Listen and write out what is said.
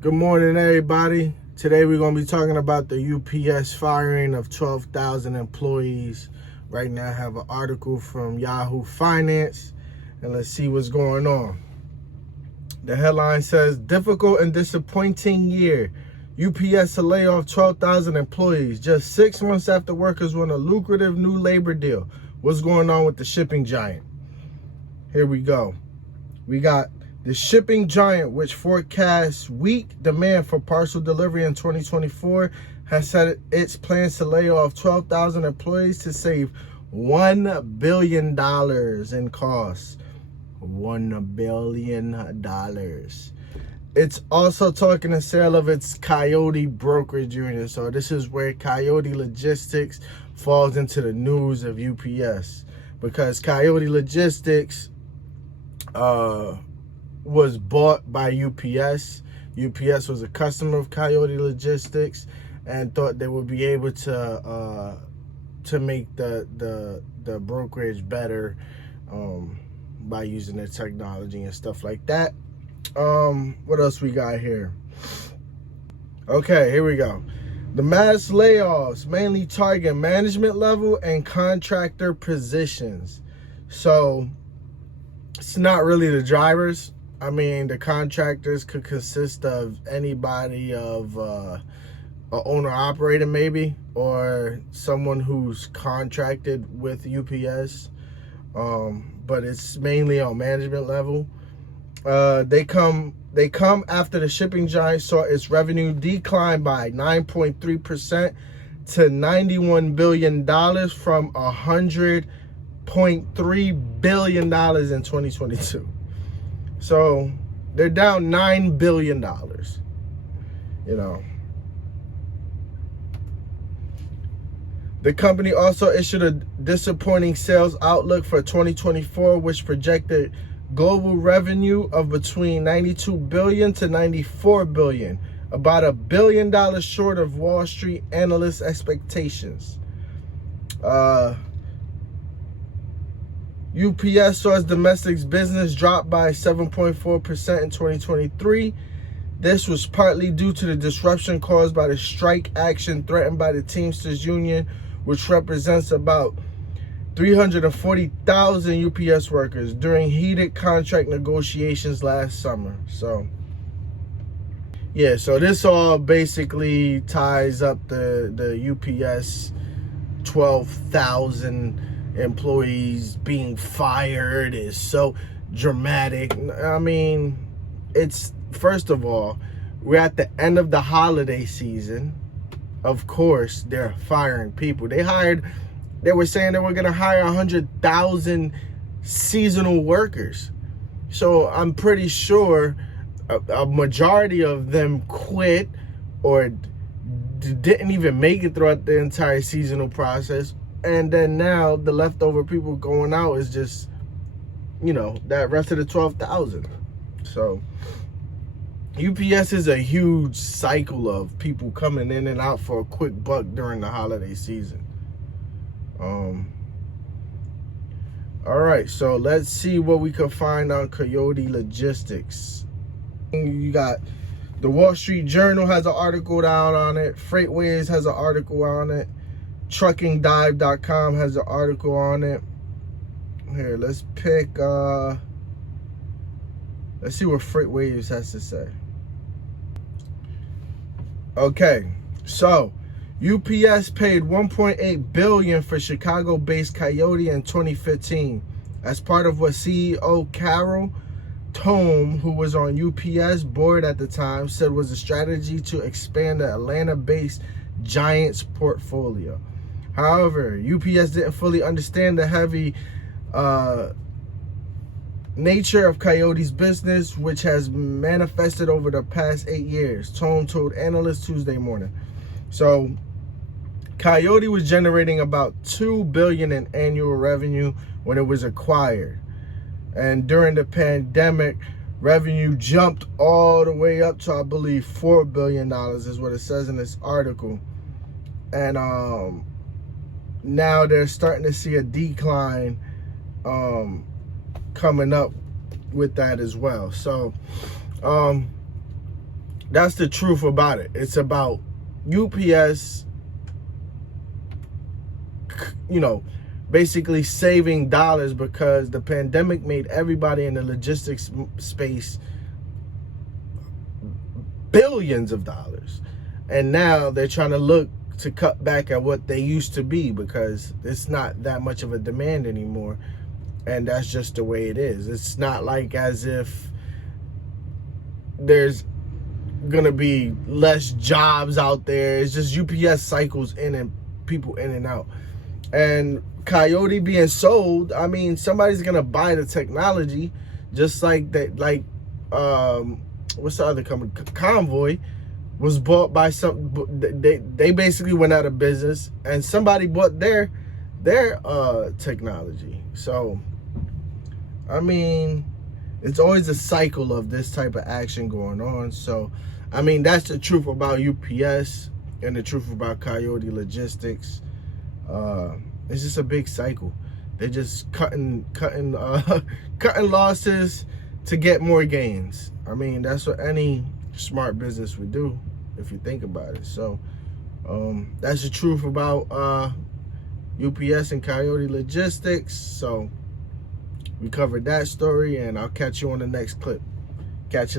Good morning, everybody. Today we're going to be talking about the UPS firing of 12,000 employees. Right now I have an article from Yahoo Finance, and let's see what's going on. The headline says, difficult and disappointing year. UPS to lay off 12,000 employees just 6 months after workers won a lucrative new labor deal. What's going on with the shipping giant? Here we go. We got the shipping giant, which forecasts weak demand for parcel delivery in 2024, has said its plans to lay off 12,000 employees to save $1 billion in costs. $1 billion. It's also talking a sale of its Coyote Brokerage unit. So this is where Coyote Logistics falls into the news of UPS, because Coyote Logistics was bought by UPS. UPS was a customer of Coyote Logistics and thought they would be able to make the brokerage better by using their technology and stuff like that. What else we got here? Okay, here we go. The mass layoffs mainly target management level and contractor positions. So it's not really the drivers. I mean, the contractors could consist of anybody of an owner-operator maybe, or someone who's contracted with UPS. But it's mainly on management level. They come after the shipping giant saw its revenue decline by 9.3% to $91 billion from $100.3 billion in 2022. So they're down $9 billion, you know. The company also issued a disappointing sales outlook for 2024, which projected global revenue of between $92 billion to $94 billion, about $1 billion short of Wall Street analysts' expectations. UPS saw its domestic business drop by 7.4% in 2023. This was partly due to the disruption caused by the strike action threatened by the Teamsters Union, which represents about 340,000 UPS workers during heated contract negotiations last summer. So, yeah, so this all basically ties up the UPS 12,000 employees being fired is so dramatic. I mean, it's, first of all, we're at the end of the holiday season. Of course, they're firing people. They were saying they were going to hire 100,000 seasonal workers. So I'm pretty sure a majority of them quit or didn't even make it throughout the entire seasonal process. And then now the leftover people going out is just, you know, that rest of the 12,000. So UPS is a huge cycle of people coming in and out for a quick buck during the holiday season. All right, so let's see what we can find on Coyote Logistics. You got the Wall Street Journal has an article down on it. Freightways has an article on it. truckingdive.com has an article on it. Here, let's pick let's see what Freightways has to say. Okay, so UPS paid $1.8 billion for Chicago-based Coyote in 2015 as part of what CEO Carol Tome, who was on UPS board at the time, said was a strategy to expand the Atlanta-based Giant's portfolio. However, UPS didn't fully understand the heavy nature of Coyote's business, which has manifested over the past 8 years, Tome told analysts Tuesday morning. So Coyote was generating about $2 billion in annual revenue when it was acquired. And during the pandemic, revenue jumped all the way up to, I believe, $4 billion is what it says in this article. And now they're starting to see a decline coming up with that as well. So that's the truth about it. It's about UPS, you know, basically saving dollars because the pandemic made everybody in the logistics space billions of dollars. And now they're trying to look to cut back at what they used to be because it's not that much of a demand anymore. And that's just the way it is. It's not like as if there's gonna be less jobs out there. It's just UPS cycles in and people in and out. And Coyote being sold, I mean, somebody's gonna buy the technology, just like that. Like, what's the other company? Convoy was bought by some. They basically went out of business, and somebody bought their technology. So, I mean, it's always a cycle of this type of action going on. So, I mean, that's the truth about UPS and the truth about Coyote Logistics. It's just a big cycle. They're just cutting losses to get more gains. I mean, that's what any smart business would do if you think about it. So that's the truth about UPS and Coyote Logistics. So we covered that story, and I'll catch you on the next clip. Catch you.